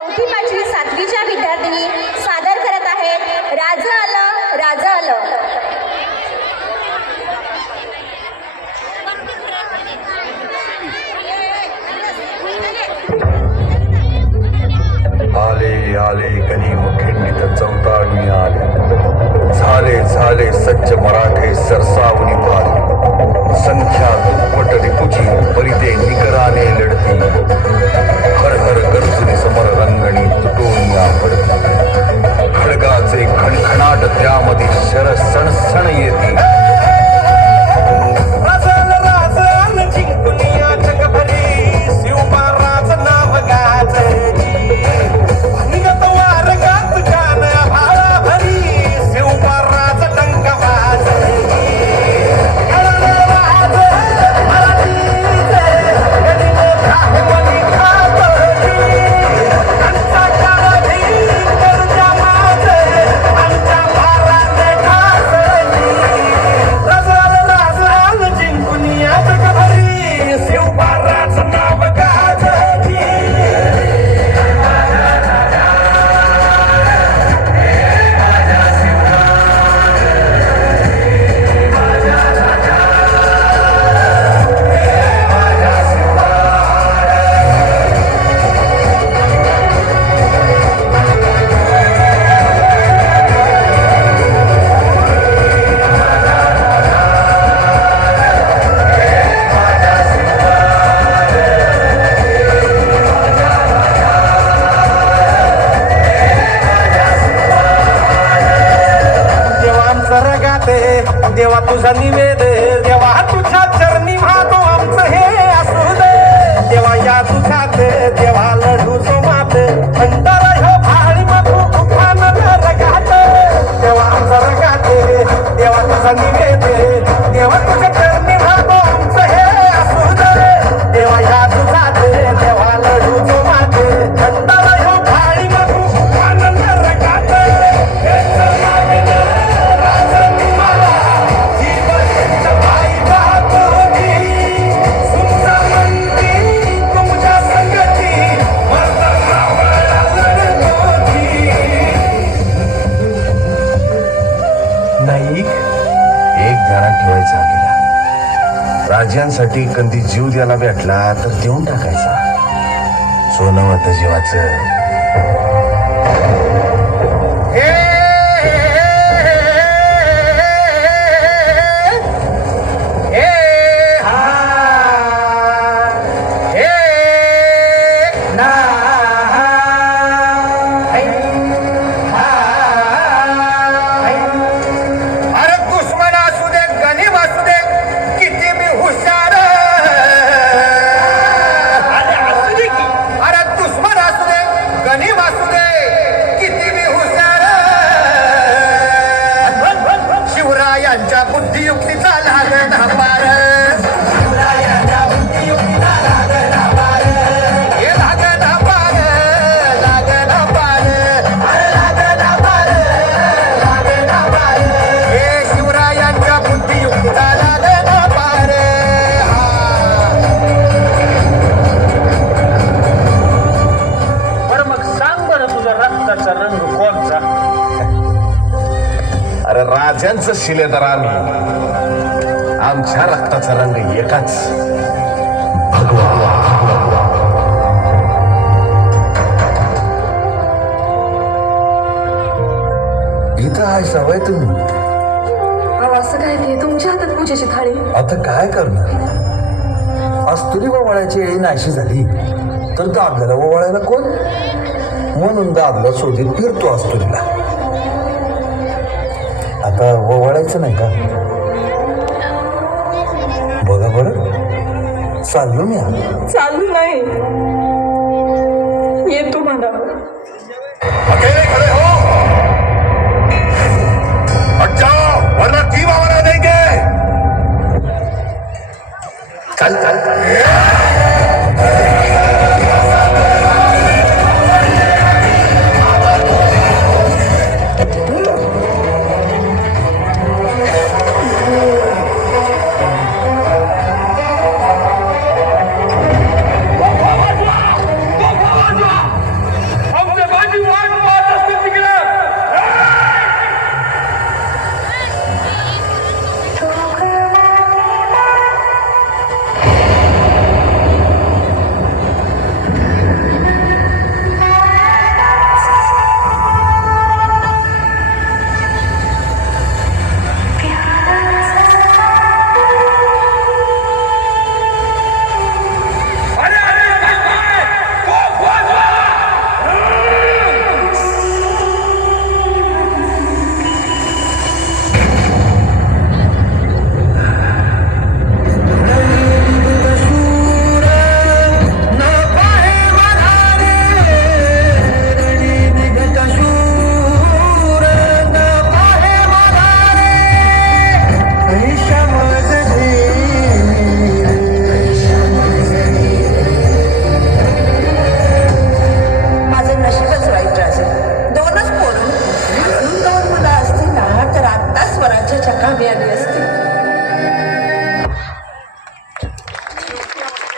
चौथी पाचवी सातवीच्या विद्यार्थिनी सादर करत आहेत राजा आलं राजा आलं. आले आले गणी मुखिंडित चौताळणी आले झाले झाले सज्ज मराठे सरसावणी पाले संख्या दुप्पट रिपुची परिते निकराने लढती हर हर गर्जुनी समर रंगणी तुटून या पडती खडगाचे खणखणाट त्यामध्ये शर सणसण येते. देवा तुझा निवेद देवा तुझ्या चरणी मातो आमचं हे असू दे देवा या तुझ्यात देवा लढू जो मात भंडारा ह्यो भाळी मधू उखान रगात देवा आमचा रगात देवा तुझा निवेद देवा तुझ्या चरणी मातो आमचं हे असू दे देवा या तुझ्यात देवा लढू जो मात भंडारा ह्यो भाळी मधू उखान रगात. ठेवायचा आपल्याला राजांसाठी कधी जीव द्यायला भेटला तर देऊन टाकायचा. सोनं होतं जीवाचं. शिवरायांच्या बुद्धियुक्तीचा लागला पार लागला पार हे शिवरायांच्या बुद्धियुक्तीचा लागला पार. बरं मग सांग बरं तुझ्या रक्ताचा रंग कोणचा? अरे राजांचं शिलेदार आम्ही. आमच्या रक्ताचा रंग एकाच, भगवा. इथं आहे सवय तुम्ही. असं काय ते तुमच्या हातात पूजेची थाळी. आता काय करणार? अस्तुरी ववाळायची येळी नाशी झाली तर दाबल्याला ववाळायला कोण? म्हणून दाबला शोधित फिरतो अस्तुरीला. आता ववाळायचं नाही का? बघा बरं, चाललो मी. चालू नाही येतो म्हणा. अकेले खड़े हो, हट जाओ वरना कीमा बना देंगे. चल चल